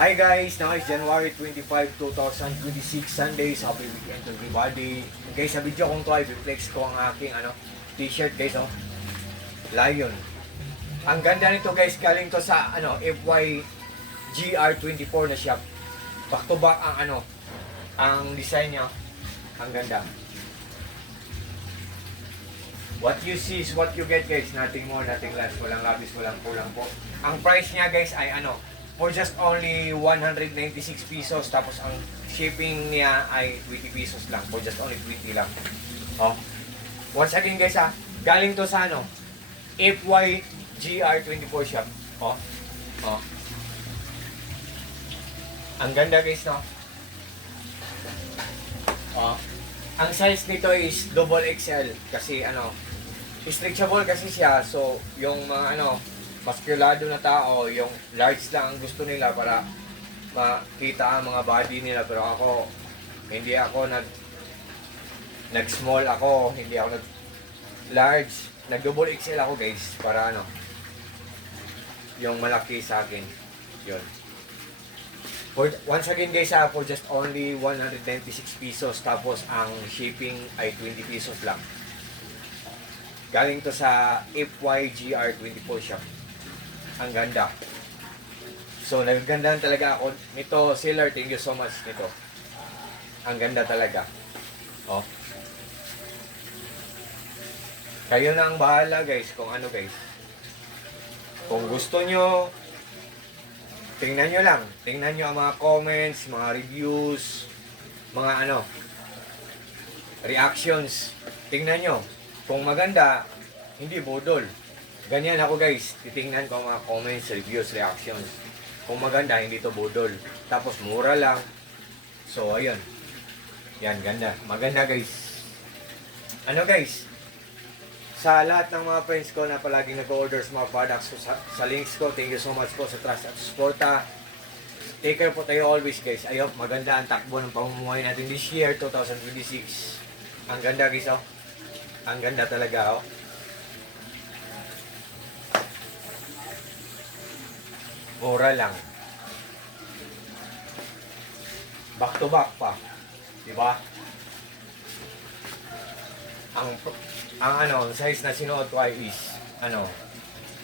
Hi guys, now is January 25, 2026, Sundays. Happy weekend to everybody. Guys, sa video kong to ay flex ko ang aking t-shirt guys, oh. Lion. Ang ganda nito guys, galing to sa FY GR24 na shop. Back to back ang ang design niya. Ang ganda. What you see is what you get guys. Nothing more, nothing less. Walang labis, walang kulang po. Ang price niya guys ay for just only 196 pesos. Tapos ang shipping niya ay 20 pesos lang. For just only 20 lang. Oh. Once again guys galing to sa FY GR24 shop. Oh. Oh. Ang ganda guys, no? Oh. Ang size nito is double XL kasi stretchable kasi siya. So yung mga maskulado na tao, yung large lang ang gusto nila para makita ang mga body nila. Pero ako, hindi ako nag-small ako, hindi ako nag-large. Nag-double XL ako guys, para yung malaki sa akin. Yun. Once again guys, for just only 196 pesos. Tapos ang shipping ay 20 pesos lang. Galing to sa FYGR24 shop. Ang ganda. So, nagagandaan talaga ako nito. Seller, thank you so much nito. Ang ganda talaga. Oh. Kayo na ang bahala guys kung ano guys. Kung gusto nyo, tingnan nyo lang. Tingnan nyo ang mga comments, mga reviews, mga reactions. Tingnan nyo. Kung maganda, hindi budol. Ganyan ako guys. Titingnan ko ang mga comments, reviews, reactions. Kung maganda, hindi to budol. Tapos mura lang. So, ayun. Yan, ganda. Maganda guys. Guys? Sa lahat ng mga friends ko na palaging nag-order sa mga products ko sa links ko, thank you so much po sa trust at suporta. Take care po tayo always guys. Ayun, maganda ang takbo ng pamumuhay natin this year, 2026. Ang ganda guys, oh. Ang ganda talaga, oh. Mura lang. Back to back pa. Diba? Ang size na sinuot ko ay is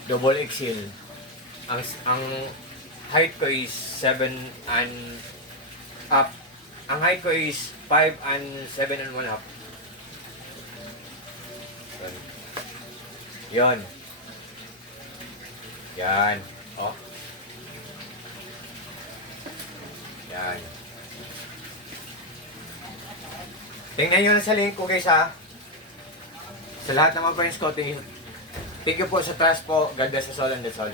double XL. Ang height ko is 7 and up. Ang height ko is 5 and 7 and 1 up. Yon. Yan. Oh. Yan. Tingnan nyo na sa link ko guys Sa lahat ng mga friends ko, thank you po sa trust po. God bless us all and that's all.